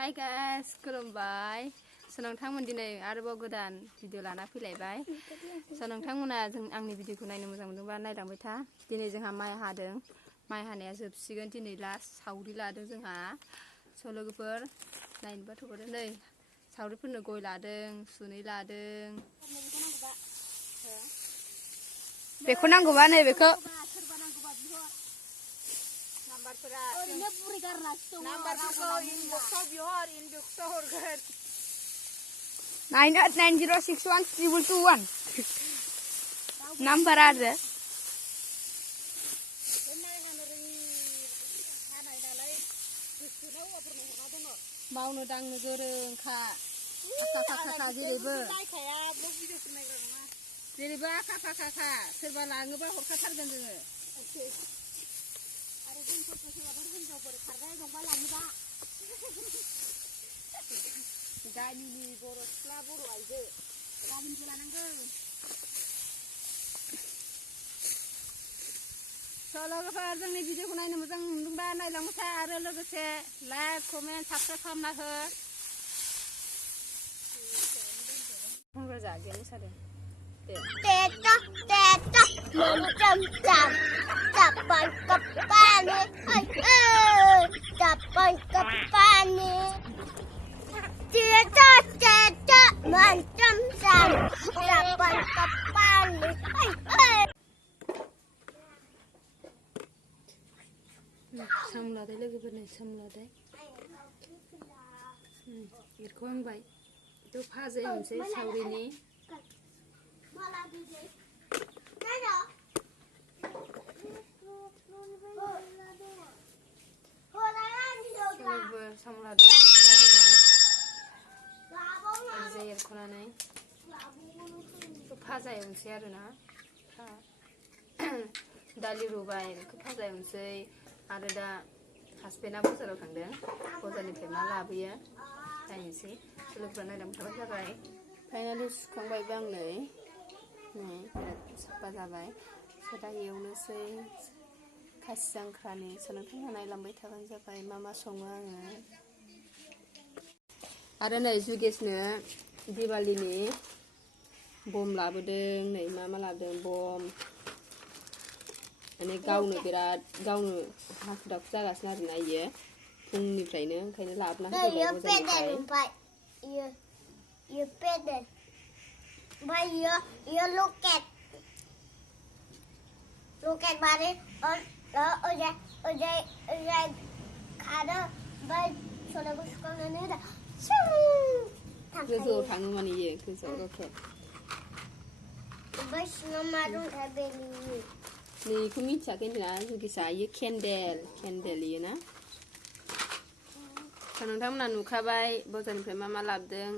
Hi guys, खुलुमबाय। नोंथांमोन दिनै आरोबाव गोदान भिडिअ लाना फैलायबाय। नोंथांमोना आंनि भिडिअखौ नायनो मोजां मोनदोंबा नायलांबाय था। दिनै जोंहा माइ हादों। माइ हानाया जोबसिगोन दिनै लास्ट सावरि लादों जोंहा। लोगोफोर नायनोबाथ' हरो नै सावरिफोरनो गय लादों, सुनै लादों। बेखौ नांगौबा नै बेखौ नाम्बारफोरा ओरैनो बुरि गारनासो दङ। नाम्बारफोरखौ इनबक्सआव बिहर, इनबक्सआव हरगोन। 9890613221 नाम्बार आरो मावनो दांनो गोरोंखा आखा-फाखा जेरैबो आखा फाखा सोरबा लाङोबा हरखाथारगोन जोङो। आरो जोंफोरखौ सोरबाफोर हिनजावफोर खारनाय दंबा लाङोबा गामिनि बर' सिख्ला बर' आइजो गामिनिखौ लानांगौ। लोगोफोर जोंनि भिडिअखौ नायनो मोजां मोनदोंबा नायलांबाय था आरो लोगोसे लाइक, कमेन्ट, साबस्क्राइब खालामना हो। जागोन मोसादों। सामलादो लोगोफोरनो सामलादो एरखांबाय थ' फाजा एवनोसै सावरिनि सामलादो एरख'नानै फाजा एवनोसै आरोना दालि रुबाय फाजा एवनोसै आरो दा हासबेन्डआ बाजाराव थांदों बाजारनिफ्राय मा लाबोयो नायनोसै लोगोफोरा नायलांबाय थाबानो जाबाय। फाइनालि सुखांबायबो आं नै साफा जाबाय दा एवनोसै खासि जांख्रानि नोंथांमोना नायलांबाय थाबानो जाबाय मा मा सङो आङो। आरो नै जुगेसनो दिवालीनि बम लाबोदों नै मा लाबोदों बम माने गावनो बिराद गावनो हाखु दाखु जागासिनो आरोना इयो फुंनिफ्रायनो ओंखायनो लाबोना होफैबाय बजारनिफ्राय। माने खारो ओमफ्राय सनाखौ सुखांनानै गोजौआव थाङो माने इयो गोजौआव रकेट। ओमफ्राय सिङाव मा दंथाय बेनि नैखौ मिथियाखै होनदोंना जुगिसा इयो केन्देल इयो ना। नोंथांमोना नुखाबाय बाजारनिफ्राय मा लाबोदों।